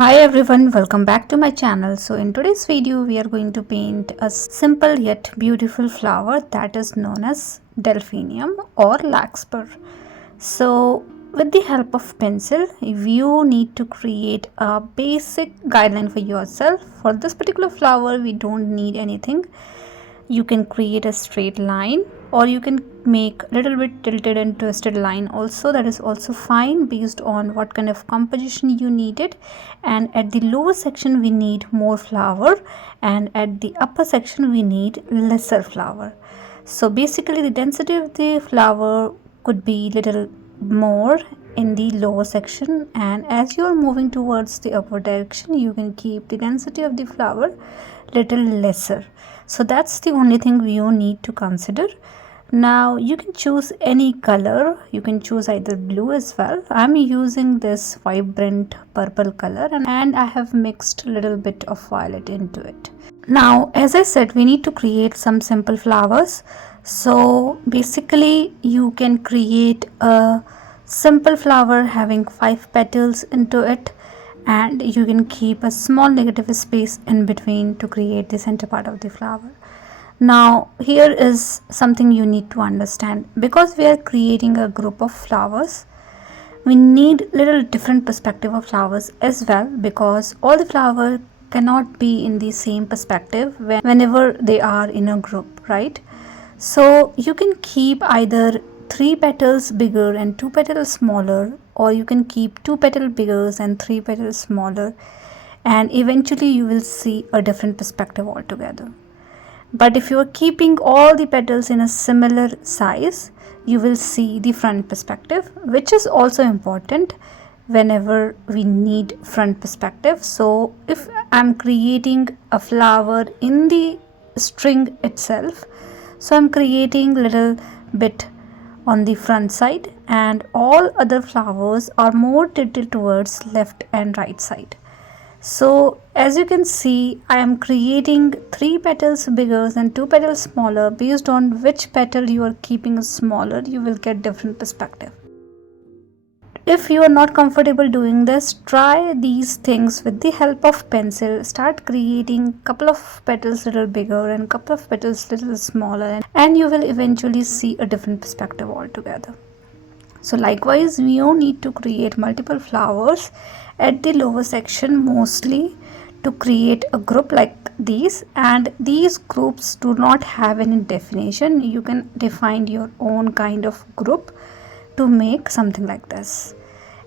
Hi everyone, welcome back to my channel. So in today's video we are going to paint a simple yet beautiful flower that is known as delphinium or larkspur. So with the help of pencil you need to create a basic guideline for yourself. For this particular flower we don't need anything. You can create a straight line or you can make a little bit tilted and twisted line also, that is also fine based on what kind of composition you needed. And at the lower section we need more flower and at the upper section we need lesser flower. So basically the density of the flower could be little more in the lower section, and as you are moving towards the upper direction you can keep the density of the flower little lesser. So that's the only thing you need to consider. Now you can choose any color, you can choose either blue as well. I'm using this vibrant purple color and I have mixed a little bit of violet into it. Now as I said, we need to create some simple flowers. So basically you can create a simple flower having 5 petals into it, and you can keep a small negative space in between to create the center part of the flower. Now here is something you need to understand. Because we are creating a group of flowers, we need little different perspective of flowers as well, because all the flowers cannot be in the same perspective whenever they are in a group, right? So you can keep either 3 petals bigger and 2 petals smaller, or you can keep 2 petals bigger and 3 petals smaller, and eventually you will see a different perspective altogether. But if you are keeping all the petals in a similar size, you will see the front perspective, which is also important whenever we need front perspective. So if I'm creating a flower in the string itself, so I'm creating little bit on the front side and all other flowers are more tilted towards left and right side. So as you can see, I am creating 3 petals bigger and 2 petals smaller. Based on which petal you are keeping smaller, you will get different perspective. If you are not comfortable doing this, try these things with the help of pencil. Start creating couple of petals little bigger and couple of petals little smaller, and you will eventually see a different perspective altogether. So likewise, we need to create multiple flowers at the lower section mostly to create a group like these, and these groups do not have any definition. You can define your own kind of group to make something like this.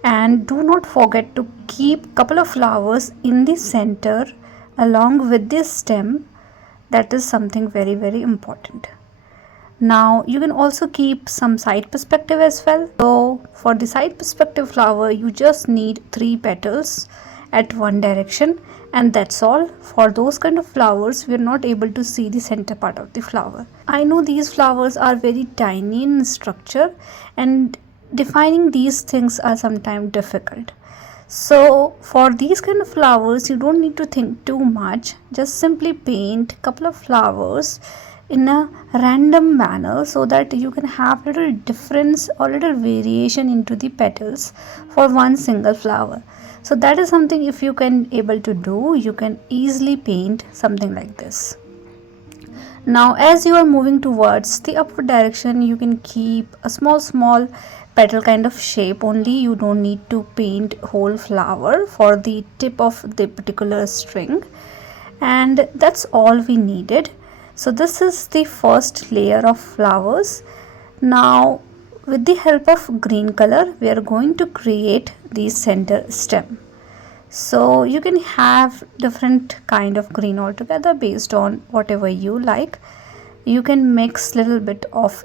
And do not forget to keep couple of flowers in the center along with this stem. That is something very, very important. Now you can also keep some side perspective as well. So for the side perspective flower you just need 3 petals at one direction, and that's all. For those kind of flowers we are not able to see the center part of the flower. I know these flowers are very tiny in structure and defining these things are sometimes difficult. So for these kind of flowers you don't need to think too much. Just simply paint couple of flowers in a random manner so that you can have little difference or little variation into the petals for one single flower. So that is something, if you can able to do, you can easily paint something like this. Now as you are moving towards the upward direction, you can keep a small petal kind of shape only. You don't need to paint whole flower for the tip of the particular string, and that's all we needed. So this is the first layer of flowers. Now with the help of green color we are going to create the center stem. So you can have different kind of green altogether based on whatever you like. You can mix little bit of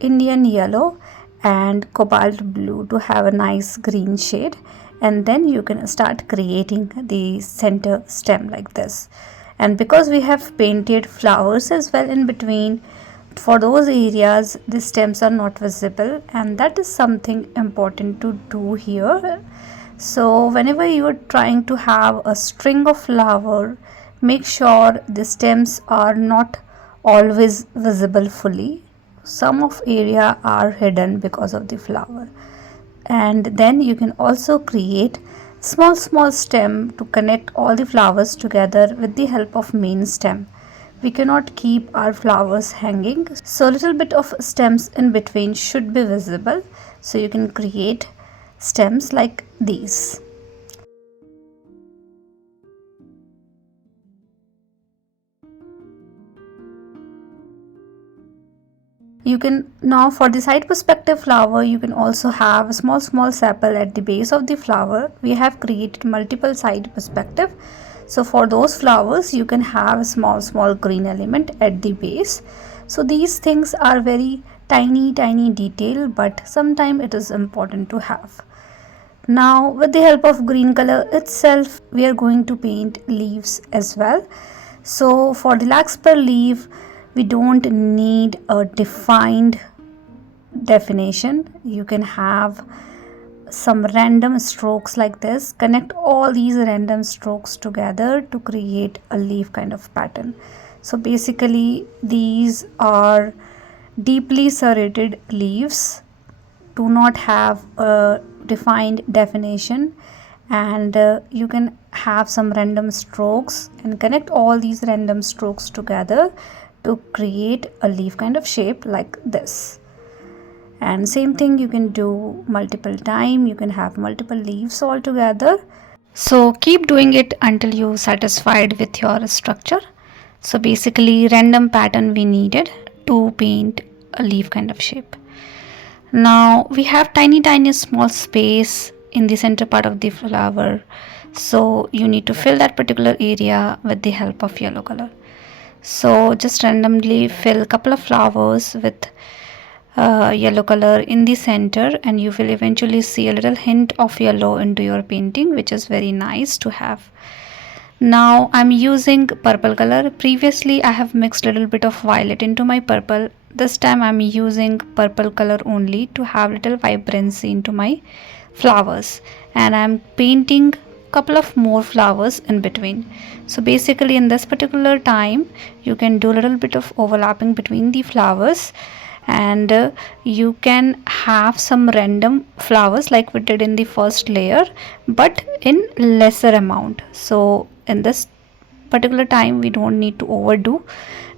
Indian yellow and cobalt blue to have a nice green shade, and then you can start creating the center stem like this. And because we have painted flowers as well in between, for those areas the stems are not visible, and that is something important to do here. So whenever you are trying to have a string of flower, make sure the stems are not always visible fully. Some of area are hidden because of the flower. And then you can also create small stem to connect all the flowers together with the help of main stem. We cannot keep our flowers hanging, so a little bit of stems in between should be visible, so you can create stems like these. You can now, for the side perspective flower, you can also have a small sepal at the base of the flower. We have created multiple side perspective, so for those flowers you can have a small green element at the base. So these things are very tiny detail, but sometimes it is important to have. Now with the help of green color itself, we are going to paint leaves as well. So for the larkspur leaf, we don't need a defined definition. You can have some random strokes like this, connect all these random strokes together to create a leaf kind of pattern. So basically these are deeply serrated leaves, do not have a defined definition, and you can have some random strokes and connect all these random strokes together to create a leaf kind of shape like this. And same thing you can do multiple time, you can have multiple leaves all together. So keep doing it until you satisfied with your structure. So basically random pattern we needed to paint a leaf kind of shape. Now we have tiny small space in the center part of the flower, so you need to fill that particular area with the help of yellow color. So just randomly fill a couple of flowers with yellow color in the center, and you will eventually see a little hint of yellow into your painting, which is very nice to have. Now I'm using purple color. Previously I have mixed a little bit of violet into my purple. This time I'm using purple color only to have little vibrancy into my flowers, and I'm painting couple of more flowers in between. So basically in this particular time you can do a little bit of overlapping between the flowers, and you can have some random flowers like we did in the first layer, but in lesser amount. So in this particular time we don't need to overdo,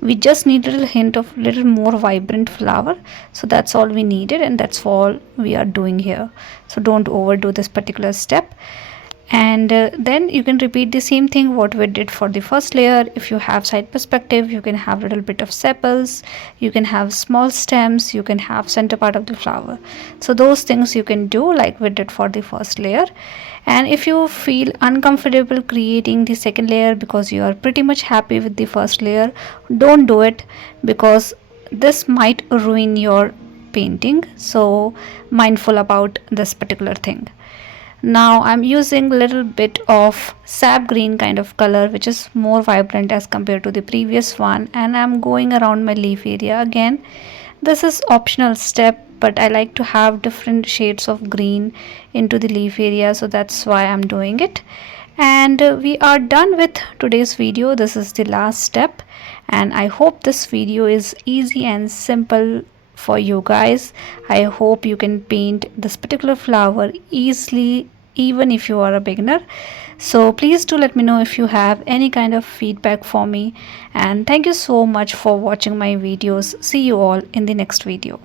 we just need a little hint of little more vibrant flower. So that's all we needed, and that's all we are doing here. So don't overdo this particular step. And then you can repeat the same thing what we did for the first layer. If you have side perspective, you can have a little bit of sepals, you can have small stems, you can have center part of the flower. So those things you can do like we did for the first layer. And if you feel uncomfortable creating the second layer because you are pretty much happy with the first layer, don't do it, because this might ruin your painting. So mindful about this particular thing. Now I'm using a little bit of sap green kind of color, which is more vibrant as compared to the previous one, and I'm going around my leaf area again. This is optional step, but I like to have different shades of green into the leaf area, so that's why I'm doing it. And we are done with today's video. This is the last step, and I hope this video is easy and simple for you guys. I hope you can paint this particular flower easily even if you are a beginner. So please do let me know if you have any kind of feedback for me, and thank you so much for watching my videos. See you all in the next video.